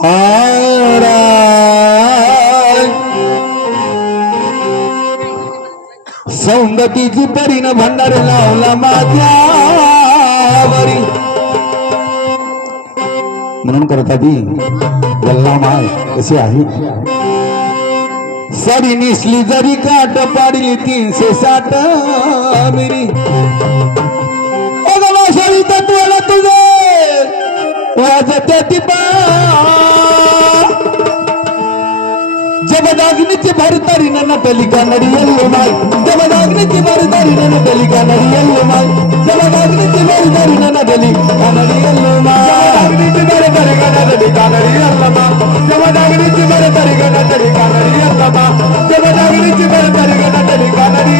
सौंदतीची परीन भंडार लावला माझ्यावरी म्हणून करता ती गल्ला माय कशी आहे सरी निसली जरी काट पाडली तीनशे साठ मिरी ओ गवा सरी तत्वला तुझे वाजत्या जबागणीची भर तरी नाटली कांद्याल जबांगणीची बरं तारीना नली कानाड जबाणीची बरं करीन जबाणीची बरे तारीकडे जवळ आगरीची बरे तारीडी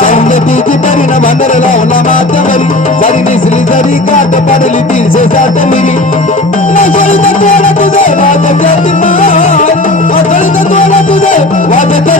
समजतीची परिणामाती दिसली जरी काढली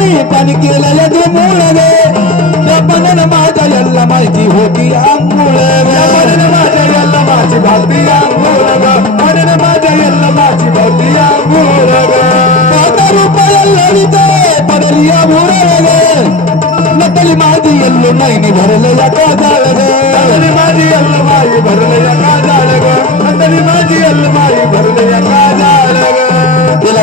பணியை பணிக்கிறது மூலவே பண்ண மாத எல்ல மாய்க்கு ஹோக்கி அம்மூலவே பண்ண மாத எல்ல மாச்சு பத்தியா மூலக பண்ண மாத எல்ல மாச்சு பத்தியா மூலக பத்த ரூபாயல்ல அடித்தே பதறியா மூலவே நத்தலி மாதி எல்லு மைனி வரலையா காதாலவே நத்தலி மாதி எல்ல மாய் வரலையா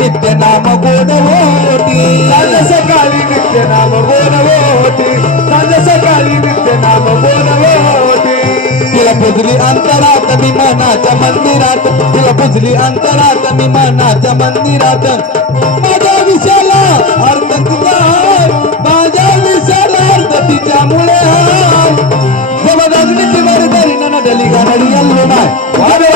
नित्य नाम बोध होती सज सकाली नित्य नाम बोध होती सज सकाली नित्य नाम बोध होती बुजली अंतरात विमानाच्या मंदिरात तिला बुजली अंतरात विमानाच्या मंदिरात माझ्या विषयाला अर्थ तिच्या माझ्या अर्थ तिच्या मुळे जबरदस्त मी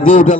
the day of